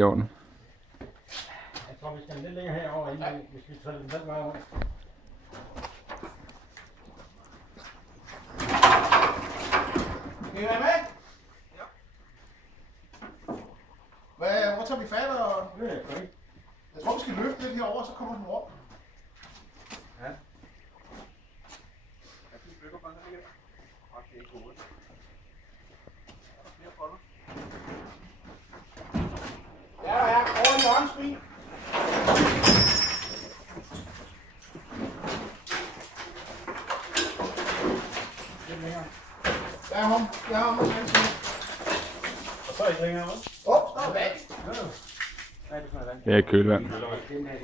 i orden. Jeg tror, vi skal lidt længere herover, inden hvis vi tager den vej over. Kan I være med? Ja. Hvor tager vi fat og... Det er jeg ikke. Jeg tror, vi skal løfte lidt herover, så kommer den op. Ja. Jeg kan stykker bare ned igen. Okay, godt. Er der flere folder? Ja, der er. Over i Jørgens bil. Lidt længere. Der er ham. Der er ham. Og så ikke længere, hva'? Der er vand. Hvad er det for noget vand? Det er kølvand.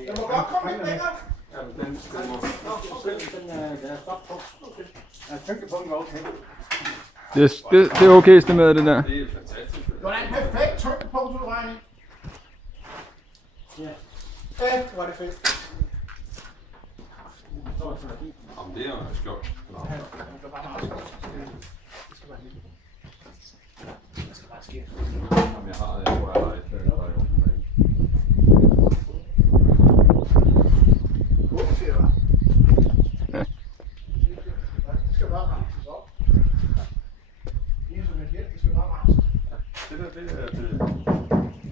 Jeg må godt komme lidt længere. Ja, den er stop på. Jeg tænker på den var okay. Det er okay estimeret, det der. Det er fantastisk. Det var da en perfekt tyngdepunkt, du regner i. Ja. Ja, hvor er det fedt. Jamen, det er jo skjort. Det skal bare ske. Jamen, jeg har det, jeg tror, jeg har et par år. Hvor siger du? Det skal bare ramses op. Det er som en hjælp, det skal bare ramses. Det der, det er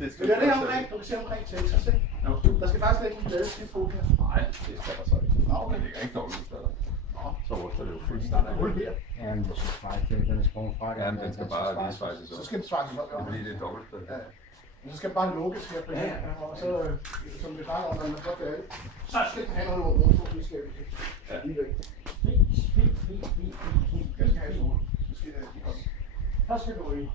Det er det omkring, du kan se omkring Texas, ikke? Der skal faktisk lægge en bladskib på her. Nej, det skal der så ikke. Nå, okay. Det ligger ikke dårligt der. Så ryster det jo Der fuldstændig. er hul her. Ja, men det skal bare ikke, den er sprunget fra. Ja, men den skal bare lige svejses Så op. skal den svejses op, Det er ja. fordi, det er dobbelt. Ja. Men så skal den bare lukkes her på her, og så, som vi snakker om, når man godt færdig, så skal den have noget rum på, vi skal lige væk. Jeg skal have sådan. Så skal det også. Så skal du ryge.